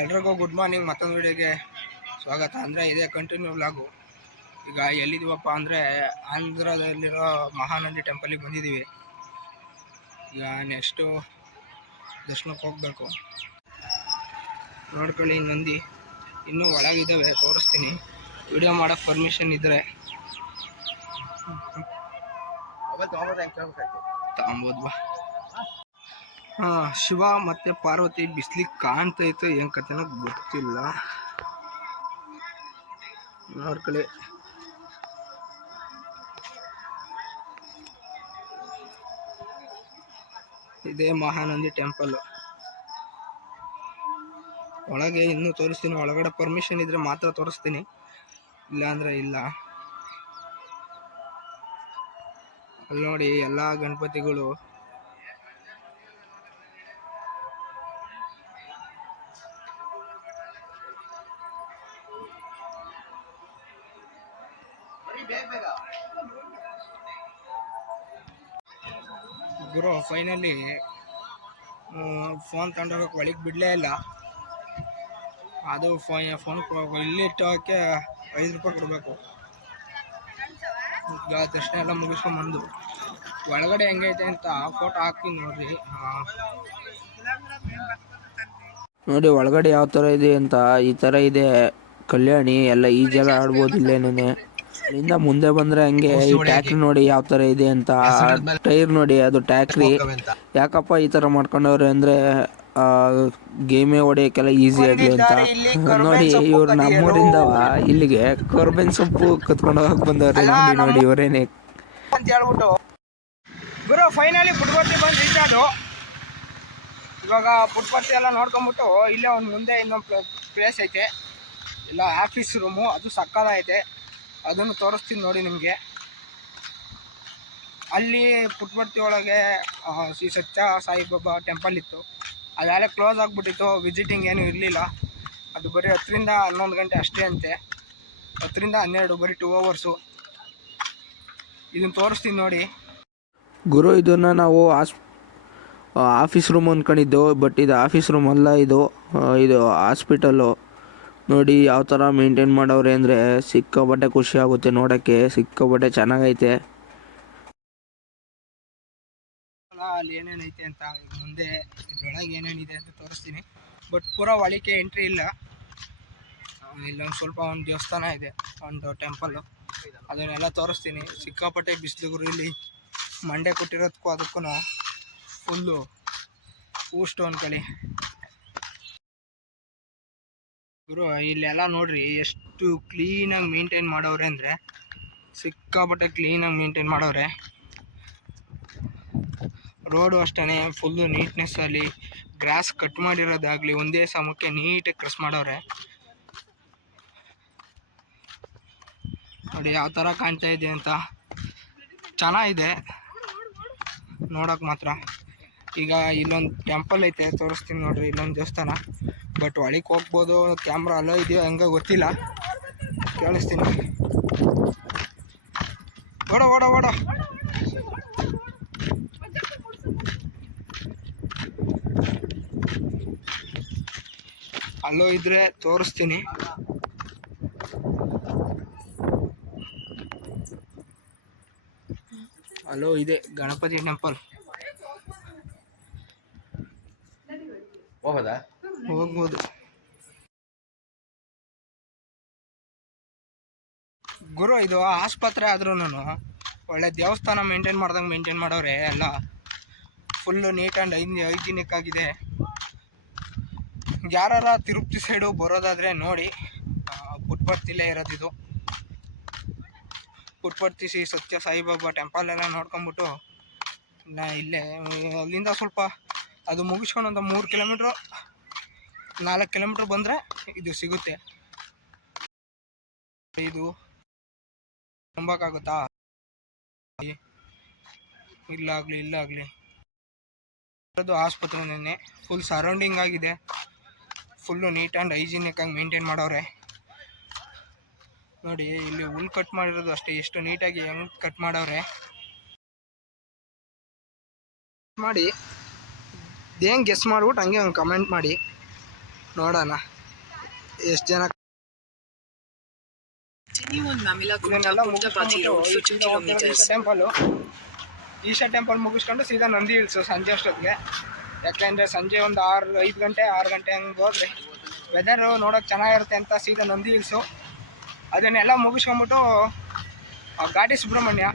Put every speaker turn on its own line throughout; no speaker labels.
ಎಲ್ರಿಗೂ good morning ಮತ್ತೊಂದು ವಿಡಿಯೋಗೆ ಸ್ವಾಗತ. ಅಂದರೆ ಇದೇ ಕಂಟಿನ್ಯೂ ವ್ಲಾಗು ಈಗ ಎಲ್ಲಿದ್ದೀವಪ್ಪ ಅಂದರೆ ಆಂಧ್ರದಲ್ಲಿರೋ ಮಹಾನಂದಿ ಟೆಂಪಲಿಗೆ ಬಂದಿದ್ದೀವಿ. ಈಗ ನೆಕ್ಸ್ಟು ದರ್ಶನಕ್ಕೆ ಹೋಗಬೇಕು. ನೋಡ್ಕೊಳ್ಳಿ ನಂದಿ. ಇನ್ನೂ ಒಳಗಿದ್ದಾವೆ ತೋರಿಸ್ತೀನಿ. ವಿಡಿಯೋ ಮಾಡೋಕ್ಕೆ ಪರ್ಮಿಷನ್ ಇದ್ದರೆ ತಾಂಬೋದು ಬಾ. ಶಿವ ಮತ್ತು ಪಾರ್ವತಿ ಬಿಸ್ಲಿಗೆ ಕಾಣ್ತೈತೆ ಏನು ಕಥೆನೋ ಗೊತ್ತಿಲ್ಲ. ನೋಡ್ಕೊಳ್ಳಿ ಇದೇ ಮಹಾನಂದಿ ಟೆಂಪಲ್. ಒಳಗೆ ಇನ್ನೂ ತೋರಿಸ್ತೀನಿ, ಒಳಗಡೆ ಪರ್ಮಿಷನ್ ಇದ್ರೆ ಮಾತ್ರ ತೋರಿಸ್ತೀನಿ. ಇಲ್ಲ ಅಂದ್ರೆ ಇಲ್ಲ. ಅಲ್ಲಿ ನೋಡಿ ಎಲ್ಲ ಗಣಪತಿಗಳು ಫೈನಲಿ ಫೋನ್ ತಗೊಂಡೋಗಕ್ಕೆ ಒಳಗೆ ಬಿಡಲೇ ಇಲ್ಲ. ಅದು ಫೋನ್ ಫೋನ್ ಇಲ್ಲಿ ಇಟ್ಟೋಕ್ಕೆ ಐದು ರೂಪಾಯಿ ಕೊಡಬೇಕು. ಈಗ ದರ್ಶನ ಎಲ್ಲ ಮುಗಿಸ್ಕೊಂಬಂದು ಒಳಗಡೆ ಹೆಂಗೈತೆ ಅಂತ ಫೋಟೋ ಹಾಕ್ತೀನಿ ನೋಡ್ರಿ. ನೋಡಿ, ಒಳಗಡೆ ಯಾವ ಥರ ಇದೆ ಅಂತ, ಈ ಥರ ಇದೆ. ಕಲ್ಯಾಣಿ ಎಲ್ಲ ಈಜೆಲ್ಲ ಆಡ್ಬೋದು ಇಲ್ಲೇನೆ ಅಲ್ಲಿಂದ ಮುಂದೆ ಬಂದ್ರೆ ಹಂಗೆ ಈ ಟ್ಯಾಕ್ರಿ ನೋಡಿ ಯಾವ ತರ ಇದೆ ಅಂತ ಟೈರ್ ನೋಡಿ ಅದು ಟ್ಯಾಕ್ರಿ ಯಾಕಪ್ಪ ಈ ತರ ಮಾಡ್ಕೊಂಡವ್ರೆ ಅಂದ್ರೆ ಗೇಮೇ ಹೊಡೆಯಕ್ಕೆಲ್ಲ ಈಸಿ ಆಗಲಿ ಅಂತ. ನೋಡಿ ಇವ್ರು ನಮ್ಮೂರಿಂದ ಇಲ್ಲಿಗೆ ಕೊರ್ಬೆನ್ ಸೊಪ್ಪು ಕತ್ಕೊಂಡು ಹೋಗಕ್ ಬಂದವ್ರೆ. ನೋಡಿ ನೋಡಿ ಇವರೇನೆ. ಅಂತ ಹೇಳ್ಬಿಟ್ಟು. ಗುರು ಫೈನಲಿ ಫುಟ್ಬಾಲ್ ಬಂದು ರೀಚ್ ಅದು ಇವಾಗ ಫುಟ್ಬಾಲ್ ಎಲ್ಲ ನೋಡ್ಕೊಂಬಿಟ್ಟು ಇಲ್ಲೇ ಒಂದು ಮುಂದೆ ಇನ್ನೊಂದು ಪ್ಲೇಸ್ ಐತೆ. ಇಲ್ಲ ಆಫೀಸ್ ರೂಮು ಅದು ಸಕ್ಕದಾಗೈತೆ ಅದನ್ನು ತೋರಿಸ್ತೀನಿ ನೋಡಿ ನಿಮಗೆ. ಅಲ್ಲಿ ಪುಟ್ಪರ್ತಿ ಒಳಗೆ ಶ್ರೀ ಸತ್ಯ ಸಾಯಿಬಾಬಾ ಟೆಂಪಲ್ ಇತ್ತು. ಅದಾಗಲೇ ಕ್ಲೋಸ್ ಆಗಿಬಿಟ್ಟಿತ್ತು ವಿಸಿಟಿಂಗ್ ಏನೂ ಇರಲಿಲ್ಲ. ಅದು ಬರೀ ಹತ್ತರಿಂದ ಹನ್ನೊಂದು ಗಂಟೆ ಅಷ್ಟೇ ಅಂತೆ. ಹತ್ತರಿಂದ ಹನ್ನೆರಡು, ಬರೀ ಟೂ ಅವರ್ಸು ಇದನ್ನು ತೋರಿಸ್ತೀನಿ ನೋಡಿ. ಗುರು, ಇದನ್ನು ನಾವು ಆಸ್ ಆಫೀಸ್ ರೂಮ್ ಅಂದ್ಕೊಂಡಿದ್ದು ಬಟ್ ಇದು ಆಫೀಸ್ ರೂಮ್ ಅಲ್ಲ ಇದು. ಇದು ಹಾಸ್ಪಿಟಲ್ಲು ನೋಡಿ ಯಾವ ಥರ ಮೇಂಟೈನ್ ಮಾಡವ್ರೆ ಅಂದರೆ ಸಿಕ್ಕಾಪಟ್ಟೆ ಖುಷಿ ಆಗುತ್ತೆ ನೋಡೋಕ್ಕೆ ಸಿಕ್ಕಾಪಟ್ಟೆ ಚೆನ್ನಾಗೈತೆ. ಅಲ್ಲಿ ಏನೇನೈತೆ ಅಂತ ಮುಂದೆ ಇದ್ರೊಳಗೆ ಏನೇನಿದೆ ಅಂತ ತೋರಿಸ್ತೀನಿ. ಬಟ್ ಪೂರಾ ಒಳಿಕೆ ಎಂಟ್ರಿ ಇಲ್ಲ. ಇಲ್ಲೊಂದು ಸ್ವಲ್ಪ ಒಂದು ದೇವಸ್ಥಾನ ಇದೆ, ಒಂದು ಟೆಂಪಲ್ಲು ಅದನ್ನೆಲ್ಲ ತೋರಿಸ್ತೀನಿ. ಸಿಕ್ಕಾಪಟ್ಟೆ ಬಿಸಿಲುಗುರು ಇಲ್ಲಿ ಮಂಡೆ ಕೊಟ್ಟಿರೋದಕ್ಕೂ ಅದಕ್ಕೂ ಫುಲ್ಲು ಊಷ್ಟು ಅನ್ಕೊಳ್ಳಿ ಗುರು, ಇಲ್ಲೆಲ್ಲ ನೋಡ್ರಿ ಎಷ್ಟು ಕ್ಲೀನಾಗಿ ಮೇಂಟೈನ್ ಮಾಡವ್ರೆ ಅಂದರೆ, ಸಿಕ್ಕಾಪಟ್ಟೆ ಕ್ಲೀನಾಗಿ ಮೇಂಟೈನ್ ಮಾಡವ್ರೆ. ರೋಡು ಅಷ್ಟೇ ಫುಲ್ಲು ನೀಟ್ನೆಸ್ಸಲ್ಲಿ ಗ್ರಾಸ್ ಕಟ್ ಮಾಡಿರೋದಾಗಲಿ ಒಂದೇ ಸಮಕ್ಕೆ ನೀಟಾಗಿ ಕ್ರಸ್ ಮಾಡವ್ರೆ. ನೋಡಿ ಯಾವ ಥರ ಕಾಣ್ತಾ ಇದೆ ಅಂತ. ಚೆನ್ನಾಗಿದೆ. ನೋಡೋಕೆ ಮಾತ್ರ. ಈಗ ಇಲ್ಲೊಂದು ಟೆಂಪಲ್ ಐತೆ, ತೋರಿಸ್ತೀನಿ ನೋಡ್ರಿ ಇಲ್ಲೊಂದು ದೇವಸ್ಥಾನ. ಬಟ್ ಒಳಗೆ ಹೋಗ್ಬೋದು ಕ್ಯಾಮ್ರಾ ಅಲ್ಲೋ ಇದೆಯೋ ಹಂಗೆ ಗೊತ್ತಿಲ್ಲ. ಕೇಳಿಸ್ತೀನಿ. ಓಡ ಓಡ ಓಡ. ಅಲ್ಲೋ ಇದ್ರೆ ತೋರಿಸ್ತೀನಿ. ಅಲ್ಲೋ ಇದೆ, ಗಣಪತಿ ಟೆಂಪಲ್
ಹೋಗೋದಾ?
ಹೋಗ್ಬೋದು. ಗುರು, ಇದು ಆಸ್ಪತ್ರೆ ಆದ್ರೂ ಒಳ್ಳೆ ದೇವಸ್ಥಾನ ಮೇಂಟೈನ್ ಮಾಡ್ದಂಗೆ ಮೇಂಟೈನ್ ಮಾಡೋರೆ ಎಲ್ಲ ಫುಲ್ಲು ನೀಟ್ ಆ್ಯಂಡ್ ಐನ್ ಹೈಜಿನಿಕ್ ಆಗಿದೆ. ಯಾರಾರ ತಿರುಪತಿ ಸೈಡು ಬರೋದಾದರೆ ನೋಡಿ ಪುಟ್ಪರ್ತಿಲೇ ಇರೋದಿದು ಪುಟ್ಪರ್ತಿ ಶ್ರೀ ಸತ್ಯ ಸಾಯಿಬಾಬಾ ಟೆಂಪಲ್ ಎಲ್ಲ ನೋಡ್ಕೊಂಬಿಟ್ಟು ನಾ ಇಲ್ಲೇ, ಅಲ್ಲಿಂದ ಸ್ವಲ್ಪ ಅದು ಮುಗಿಸ್ಕೊಂಡು ಒಂದು ಮೂರು ಕಿಲೋಮೀಟ್ರು ನಾಲ್ಕು ಕಿಲೋಮೀಟ್ರ್ ಬಂದರೆ ಇದು ಸಿಗುತ್ತೆ. ಇದು ನಂಬಕ್ಕಾಗುತ್ತಾ ಇಲ್ಲಾಗಲಿ ಇಲ್ಲಾಗಲಿ. ಅದು ಆಸ್ಪತ್ರೆ ನಿನ್ನೆ. ಫುಲ್ ಸರೌಂಡಿಂಗ್ ಆಗಿದೆ. ಫುಲ್ಲು ನೀಟ್ ಆ್ಯಂಡ್ ಹೈಜಿನಿಕ್ ಆಗಿ ಮೇಂಟೈನ್ ಮಾಡೋರೆ. ನೋಡಿ, ಇಲ್ಲಿ ಹುಲ್ ಕಟ್ ಮಾಡಿರೋದು ಅಷ್ಟೇ. ಎಷ್ಟು ನೀಟಾಗಿ ಹೆಂಗೆ ಕಟ್ ಮಾಡವ್ರೆ ಮಾಡಿ. ಹೆಂಗೆ ಗೆಸ್ ಮಾಡ್ಬಿಟ್ಟು ಹಂಗೆ ಒಂದು ಕಮೆಂಟ್ ಮಾಡಿ. ನೋಡೋಣ. ಎಷ್ಟು ಜನ ಟೆಂಪಲು ಈಶಾ ಟೆಂಪಲ್ ಮುಗಿಸ್ಕೊಂಡು ಸೀದಾ ನಂದಿ ಹಿಲ್ಸು ಸಂಜೆ ಅಷ್ಟೊತ್ತಿಗೆ. ಯಾಕೆಂದರೆ ಸಂಜೆ ಒಂದು ಆರು ಐದು ಗಂಟೆ ಆರು ಗಂಟೆ ಹಂಗೆ ಹೋದ್ರೆ ವೆದರು ನೋಡೋಕೆ ಚೆನ್ನಾಗಿರುತ್ತೆ ಅಂತ ಸೀದಾ ನಂದಿ ಹಿಲ್ಸು. ಅದನ್ನೆಲ್ಲ ಮುಗಿಸ್ಕೊಂಬಿಟ್ಟು ಘಾಟಿ ಸುಬ್ರಹ್ಮಣ್ಯ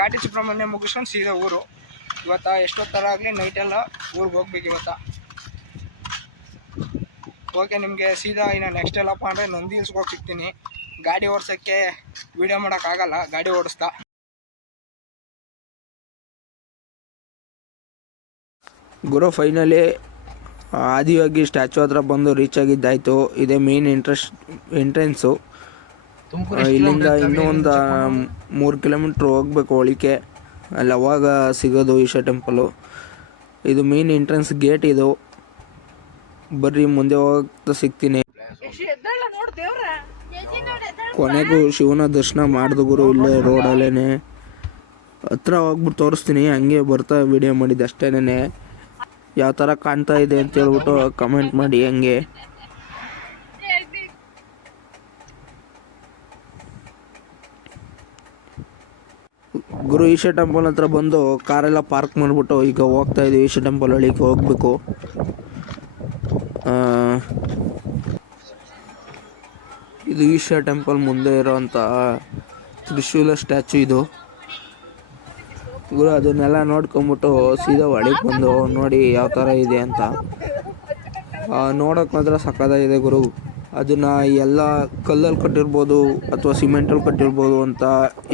ಘಾಟಿ ಸುಬ್ರಹ್ಮಣ್ಯ ಮುಗಿಸ್ಕೊಂಡು ಸೀದಾ ಊರು. ಇವತ್ತು ಎಷ್ಟೊತ್ತರ ಆಗಲಿ ನೈಟೆಲ್ಲ ಊರಿಗೆ ಹೋಗ್ಬೇಕು ಇವತ್ತು. ಓಕೆ ನಿಮಗೆ ಸೀದಾ ಇನ್ನು ನೆಕ್ಸ್ಟ್ ಎಲ್ಲಪ್ಪ ಅಂದರೆ ನಂದಿ ಹಿಲ್ಸ್ಗೆ ಹೋಗಿ ಸಿಗ್ತೀನಿ. ಗಾಡಿ ಓಡಿಸೋಕ್ಕೆ ವೀಡಿಯೋ ಮಾಡೋಕ್ಕಾಗಲ್ಲ ಗಾಡಿ ಓಡಿಸ್ತಾ.
ಗುರು ಫೈನಲಿ ಆದಿಯೋಗಿ ಸ್ಟ್ಯಾಚು ಹತ್ರ ಬಂದು ರೀಚ್ ಆಗಿದ್ದಾಯಿತು. ಇದೇ ಮೇನ್ ಇಂಟ್ರೆಸ್ಟ್ ಎಂಟ್ರೆನ್ಸು ಇಲ್ಲಿಂದ ಇನ್ನೂ ಒಂದು ಮೂರು ಕಿಲೋಮೀಟ್ರ್ ಹೋಗ್ಬೇಕು ಒಳಿಕೆ ಅಲ್ಲಿ ಅವಾಗ ಸಿಗೋದು ಈಶಾ ಟೆಂಪಲು ಇದು ಮೇನ್ ಎಂಟ್ರೆನ್ಸ್ ಗೇಟ್ ಇದು. ಬರ್ರಿ, ಮುಂದೆ ಹೋಗ್ತಾ ಸಿಗ್ತೀನಿ. ಕೊನೆಗೂ ಶಿವನ ದರ್ಶನ ಮಾಡಿದ ಗುರು, ಇಲ್ಲೇ ರೋಡಲ್ಲೇನೆ ಹತ್ರ ಹೋಗ್ಬಿಟ್ಟು ತೋರಿಸ್ತೀನಿ, ಹಂಗೆ ಬರ್ತಾ ವಿಡಿಯೋ ಮಾಡಿದ್ದು ಅಷ್ಟೇನೆ ಯಾವ ಥರ ಕಾಣ್ತಾ ಇದೆ ಅಂತ ಹೇಳ್ಬಿಟ್ಟು ಕಮೆಂಟ್ ಮಾಡಿ ಹಂಗೆ. ಗುರು, ಈಶಾ ಟೆಂಪಲ್ ಹತ್ರ ಬಂದು ಕಾರೆಲ್ಲ ಪಾರ್ಕ್ ಮಾಡಿಬಿಟ್ಟು ಈಗ ಹೋಗ್ತಾ ಇದ್ದೀವಿ ಈಶಾ ಟೆಂಪಲ್ ಒಳಗೆ ಹೋಗ್ಬೇಕು. ಇದು ಈಶಾ ಟೆಂಪಲ್ ಮುಂದೆ ಇರೋವಂತಹ ತ್ರಿಶೂಲ ಸ್ಟ್ಯಾಚು ಇದು. ಗುರು ಅದನ್ನೆಲ್ಲ ನೋಡ್ಕೊಂಬಿಟ್ಟು ಸೀದಾ ಒಳಗೆ ಬಂದು ನೋಡಿ ಯಾವ ಥರ ಇದೆ ಅಂತ. ನೋಡೋಕೆ ಮಾತ್ರ ಸಕ್ಕದಾಗಿದೆ ಗುರು. ಅದನ್ನು ಎಲ್ಲ ಕಲ್ಲಲ್ಲಿ ಕಟ್ಟಿರ್ಬೋದು ಅಥವಾ ಸಿಮೆಂಟಲ್ಲಿ ಕಟ್ಟಿರ್ಬೋದು ಅಂತ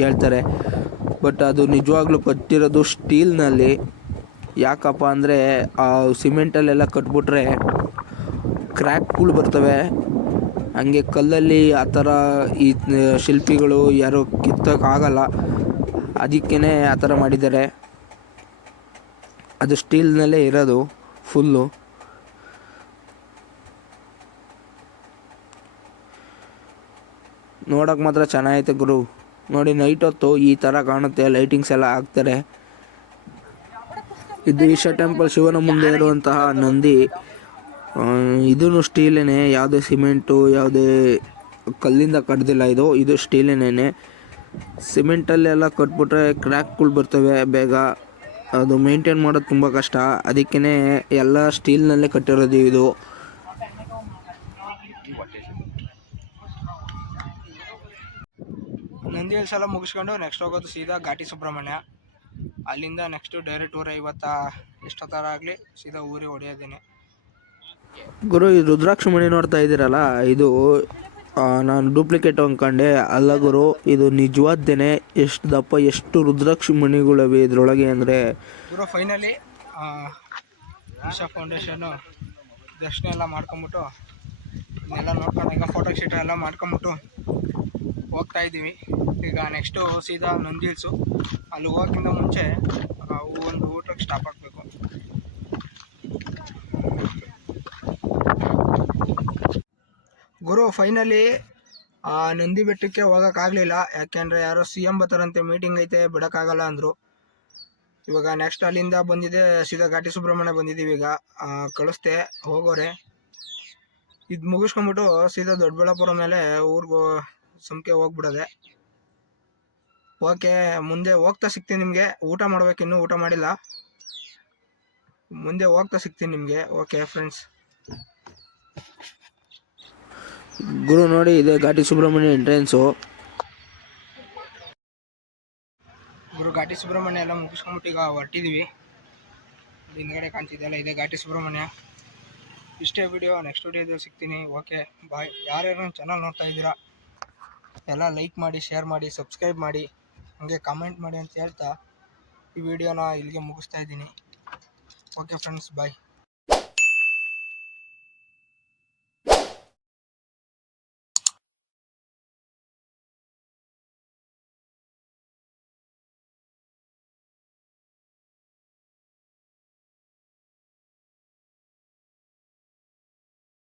ಹೇಳ್ತಾರೆ. ಬಟ್ ಅದು ನಿಜವಾಗ್ಲೂ ಕಟ್ಟಿರೋದು ಸ್ಟೀಲ್ನಲ್ಲಿ. ಯಾಕಪ್ಪ ಅಂದರೆ ಆ ಸಿಮೆಂಟಲ್ಲೆಲ್ಲ ಕಟ್ಬಿಟ್ರೆ ಕ್ರ್ಯಾಕ್ಗಳು ಬರ್ತವೆ. ಹಂಗೆ ಕಲ್ಲಲ್ಲಿ ಆ ಥರ ಈ ಶಿಲ್ಪಿಗಳು ಯಾರು ಕಿತ್ತೋಕ್ಕಾಗಲ್ಲ. ಅದಕ್ಕೇ ಆ ಥರ ಮಾಡಿದ್ದಾರೆ. ಅದು ಸ್ಟೀಲ್ನಲ್ಲೇ ಇರೋದು ಫುಲ್ಲು. ನೋಡೋಕೆ ಮಾತ್ರ ಚೆನ್ನಾಗೈತೆ ಗುರು. ನೋಡಿ ನೈಟ್ ಹೊತ್ತು ಈ ಥರ ಕಾಣುತ್ತೆ, ಲೈಟಿಂಗ್ಸ್ ಎಲ್ಲ ಹಾಕ್ತಾರೆ. ಇದು ಈಶಾ ಟೆಂಪಲ್ ಶಿವನ ಮುಂದೆ ಇರುವಂತಹ ನಂದಿ. ಇದೂ ಸ್ಟೀಲೇನೆ, ಯಾವುದೇ ಸಿಮೆಂಟು, ಯಾವುದೇ ಕಲ್ಲಿಂದ ಕಟ್ಟದಿಲ್ಲ ಇದು ಇದು ಸ್ಟೀಲೇನೇ ಸಿಮೆಂಟಲ್ಲೆಲ್ಲ ಕಟ್ಬಿಟ್ರೆ ಕ್ರ್ಯಾಕ್ಗಳು ಬರ್ತವೆ ಬೇಗ. ಅದು ಮೇಂಟೈನ್ ಮಾಡೋದು ತುಂಬ ಕಷ್ಟ. ಅದಕ್ಕೇ ಎಲ್ಲ ಸ್ಟೀಲ್ನಲ್ಲೇ ಕಟ್ಟಿರೋದು ಇದು.
ನಂದಿ ಎಲ್ಲ ಮುಗಿಸ್ಕೊಂಡು ನೆಕ್ಸ್ಟ್ ಹೋಗೋದು ಸೀದಾ ಘಾಟಿ ಸುಬ್ರಹ್ಮಣ್ಯ. ಅಲ್ಲಿಂದ ನೆಕ್ಸ್ಟು ಡೈರೆಕ್ಟ್ ಊರ ಇವತ್ತ ಎಷ್ಟೊತ್ತಾರ ಆಗಲಿ ಸೀದಾ ಊರಿಗೆ ಹೊಡೆಯೋದೇನೆ.
ಗುರು ಇದು ರುದ್ರಾಕ್ಷ ಮಣಿ ನೋಡ್ತಾ ಇದ್ದೀರಲ್ಲ, ಇದು ನಾನು ಡೂಪ್ಲಿಕೇಟ್ ಅಂದ್ಕೊಂಡೆ. ಅಲ್ಲ ಗುರು, ಇದು ನಿಜವಾದ್ದೇನೆ ಎಷ್ಟು ದಪ್ಪ, ಎಷ್ಟು ರುದ್ರಾಕ್ಷ ಮಣಿಗಳಿವೆ ಇದ್ರೊಳಗೆ ಅಂದರೆ?
ಗುರು ಫೈನಲಿ ಇಶಾ ಫೌಂಡೇಶನು ದರ್ಶನ ಎಲ್ಲ ಮಾಡ್ಕೊಂಬಿಟ್ಟು, ಎಲ್ಲ ನೋಡ್ಕೊಂಡು ಫೋಟೋ ಶೀಟ್ ಎಲ್ಲ ಮಾಡ್ಕೊಂಬಿಟ್ಟು ಹೋಗ್ತಾ ಇದ್ದೀವಿ. ಈಗ ನೆಕ್ಸ್ಟು ಸೀದಾ ನಂದಿಲ್ಸು ಅಲ್ಲಿ ಹೋಗೋಕ್ಕಿಂತ ಮುಂಚೆ ಒಂದು ಊಟಕ್ಕೆ ಸ್ಟಾಪ್ ಗುರು ಫೈನಲಿ ನಂದಿ ಬೆಟ್ಟಕ್ಕೆ ಹೋಗೋಕ್ಕಾಗಲಿಲ್ಲ. ಯಾಕೆಂದರೆ ಯಾರೋ ಸಿ ಎಂ ಬರ್ತಾರಂತೆ ಮೀಟಿಂಗ್ ಐತೆ, ಬಿಡೋಕ್ಕಾಗಲ್ಲ ಅಂದರು. ಇವಾಗ ನೆಕ್ಸ್ಟ್ ಅಲ್ಲಿಂದ ಬಂದಿದೆ, ಸೀದಾ ಘಾಟಿ ಸುಬ್ರಹ್ಮಣ್ಯ ಬಂದಿದ್ದೀವಿ ಈಗ. ಕಳಿಸ್ತೆ ಹೋಗೋರೆ. ಇದು ಮುಗಿಸ್ಕೊಂಬಿಟ್ಟು ಸೀದಾ ದೊಡ್ಡಬಳ್ಳಾಪುರ ಮೇಲೆ ಊರಿಗೆ, ಸುಮ್ಕೆ ಹೋಗ್ಬಿಡೋದೆ. ಓಕೆ, ಮುಂದೆ ಹೋಗ್ತಾ ಸಿಗ್ತೀನಿ ನಿಮಗೆ. ಊಟ ಮಾಡ್ಬೇಕು ಇನ್ನೂ, ಊಟ ಮಾಡಿಲ್ಲ. ಮುಂದೆ ಹೋಗ್ತಾ ಸಿಗ್ತೀನಿ ನಿಮಗೆ. ಓಕೆ ಫ್ರೆಂಡ್ಸ್
ಗುರು ನೋಡಿ ಇದೆ ಘಾಟಿ ಸುಬ್ರಹ್ಮಣ್ಯ ಎಂಟ್ರೆನ್ಸು
ಗುರು ಘಾಟಿ ಸುಬ್ರಹ್ಮಣ್ಯ ಎಲ್ಲ ಮುಗಿಸ್ಕೊಂಬಿಟ್ಟು ಈಗ ಹೊರಟಿದ್ದೀವಿ ಹಿಂದ್ಗಡೆ ಕಾಣ್ತಿದೆಯಲ್ಲ ಇದೆ ಘಾಟಿ ಸುಬ್ರಹ್ಮಣ್ಯ. ಇಷ್ಟೇ ವಿಡಿಯೋ ನೆಕ್ಸ್ಟ್ ವಿಡಿಯೋದಲ್ಲಿ ಸಿಗ್ತೀನಿ. ಓಕೆ ಬಾಯ್ ಯಾರ್ಯಾರು ಚಾನಲ್ ನೋಡ್ತಾ ಇದ್ದೀರಾ, ಎಲ್ಲ ಲೈಕ್ ಮಾಡಿ ಶೇರ್ ಮಾಡಿ ಸಬ್ಸ್ಕ್ರೈಬ್ ಮಾಡಿ, ಹಂಗೆ ಕಾಮೆಂಟ್ ಮಾಡಿ ಅಂತ ಹೇಳ್ತಾ ಈ ವಿಡಿಯೋನ ಇಲ್ಲಿಗೆ ಮುಗಿಸ್ತಾ ಇದ್ದೀನಿ. Okay friends bye